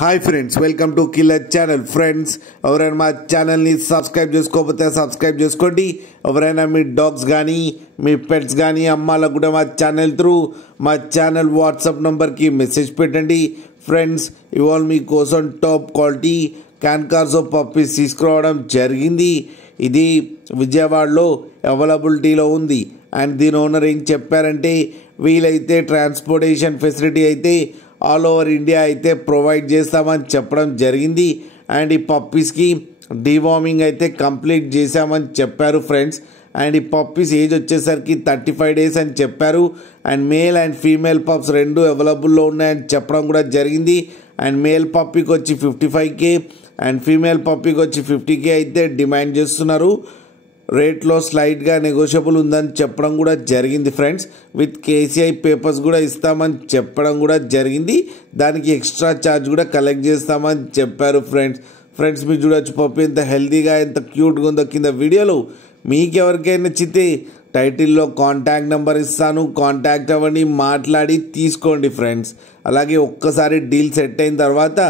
Hi friends, welcome to killer channel. Friends, ఎవరైనా మా ఛానల్ని సబ్స్క్రైబ్ చేసుకోకపోతే సబ్స్క్రైబ్ చేసుకోండి. ఎవరైనా మీ డాగ్స్ కానీ మీ పెట్స్ కానీ అమ్మాలకు కూడా మా ఛానల్ వాట్సాప్ నెంబర్కి మెసేజ్ పెట్టండి. ఫ్రెండ్స్, ఇవాళ మీకోసం టాప్ క్వాలిటీ corso పప్పీస్ తీసుకురావడం జరిగింది. ఇది విజయవాడలో అవైలబిలిటీలో ఉంది. అండ్ దీని ఓనర్ ఏం చెప్పారంటే, వీలైతే ట్రాన్స్పోర్టేషన్ ఫెసిలిటీ అయితే ఆల్ ఓవర్ ఇండియా అయితే ప్రొవైడ్ చేస్తామని చెప్పడం జరిగింది. అండ్ ఈ పప్పీస్కి డీవార్మింగ్ అయితే కంప్లీట్ చేశామని చెప్పారు ఫ్రెండ్స్. అండ్ ఈ పప్పీస్ ఏజ్ వచ్చేసరికి 35 days అని చెప్పారు. And male and female pups రెండు అవైలబుల్లో ఉన్నాయని చెప్పడం కూడా జరిగింది. అండ్ మేల్ పప్పీకి వచ్చి 55K అండ్ ఫీమేల్ పప్పీకి వచ్చి 50K అయితే డిమాండ్ చేస్తున్నారు. రేట్లో స్లైట్గా నెగోషియబుల్ ఉందని చెప్పడం కూడా జరిగింది ఫ్రెండ్స్. విత్ KCI పేపర్స్ కూడా ఇస్తామని చెప్పడం కూడా జరిగింది. దానికి ఎక్స్ట్రా ఛార్జ్ కూడా కలెక్ట్ చేస్తామని చెప్పారు ఫ్రెండ్స్ మీరు చూడొచ్చు పప్పి ఎంత హెల్తీగా ఎంత క్యూట్గా ఉందో కింద వీడియోలో. మీకు ఎవరికైనా నచ్చితే టైటిల్లో కాంటాక్ట్ నెంబర్ ఇస్తాను, కాంటాక్ట్ అవ్వండి, మాట్లాడి తీసుకోండి ఫ్రెండ్స్. అలాగే ఒక్కసారి డీల్ సెట్ అయిన తర్వాత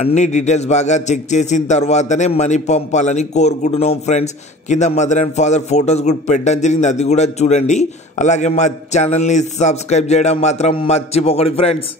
అన్ని డీటెయిల్స్ బాగా చెక్ చేసిన తర్వాతనే మనీ పంపాలని కోరుకుంటున్నాం ఫ్రెండ్స్. కింద మదర్ అండ్ ఫాదర్ ఫొటోస్ కూడా పెట్టడం జరిగింది, అది కూడా చూడండి. అలాగే మా ఛానల్ని సబ్స్క్రైబ్ చేయడం మాత్రం మర్చిపోకండి ఫ్రెండ్స్.